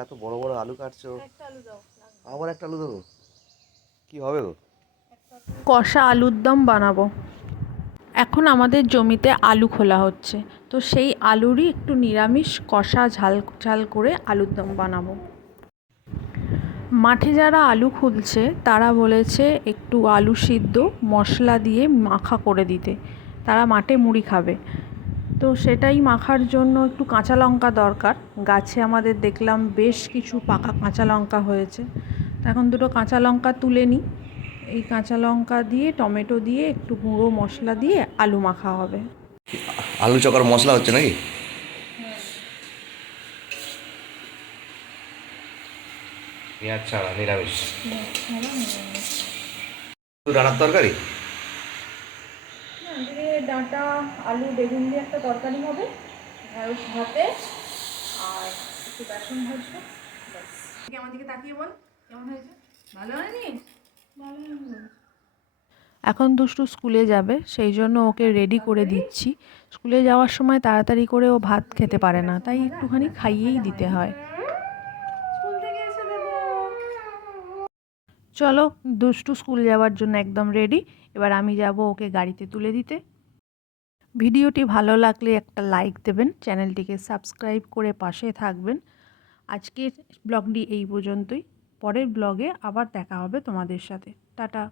এত বড় বড় আলু কাটছো? আবার একটা আলু দেবো। কি হবে গো? কষা আলুর দম বানাবো। এখন আমাদের জমিতে আলু খোলা হচ্ছে। তো সেই আলুরই একটু নিরামিষ কষা ঝাল ঝাল করে আলুর দম বানাবো। মাঠে যারা আলু খুলছে তারা বলেছে একটু আলু সিদ্ধ মশলা দিয়ে মাখা করে দিতে। তারা মাঠে মুড়ি খাবে। তো সেটাই মাখার জন্য একটু কাঁচা লঙ্কা দরকার। গাছে আমাদের দেখলাম বেশ কিছু পাকা কাঁচা লঙ্কা হয়েছে। তো এখন দুটো কাঁচা লঙ্কা তুলে নিই। এই কাঁচা লঙ্কা দিয়ে টমেটো দিয়ে একটু গুঁড়ো মশলা দিয়ে আলু মাখা হবে। আলু চকার মশলা হচ্ছে নাকি? পেঁয়াজ ছাড়া নিরামিষ। শুধু তরকারি? ডাঁটা আলু বেগুন দিয়ে একটা তরকারি হবে ঢেঁড়স ভাতে আর একটু বেসন ভাজবো আমার দিকে তাকিয়ে বল কেমন হয়েছে? ভালো হয়নি? এখন দুষ্টু স্কুলে যাবে সেই জন্য ওকে রেডি করে দিচ্ছি। স্কুলে যাওয়ার সময় তাড়াতাড়ি করে ও ভাত খেতে পারে না তাই একটুখানি খাইয়েই দিতে হয়। চলো দুষ্টু স্কুল যাওয়ার জন্য একদম রেডি এবার আমি যাব ওকে গাড়িতে তুলে দিতে। ভিডিওটি ভালো লাগলে একটা লাইক দেবেন, চ্যানেলটিকে সাবস্ক্রাইব করে পাশে থাকবেন। আজকের ব্লগটি এই পর্যন্তই। পরের ব্লগে আবার দেখা হবে তোমাদের সাথে। টাটা।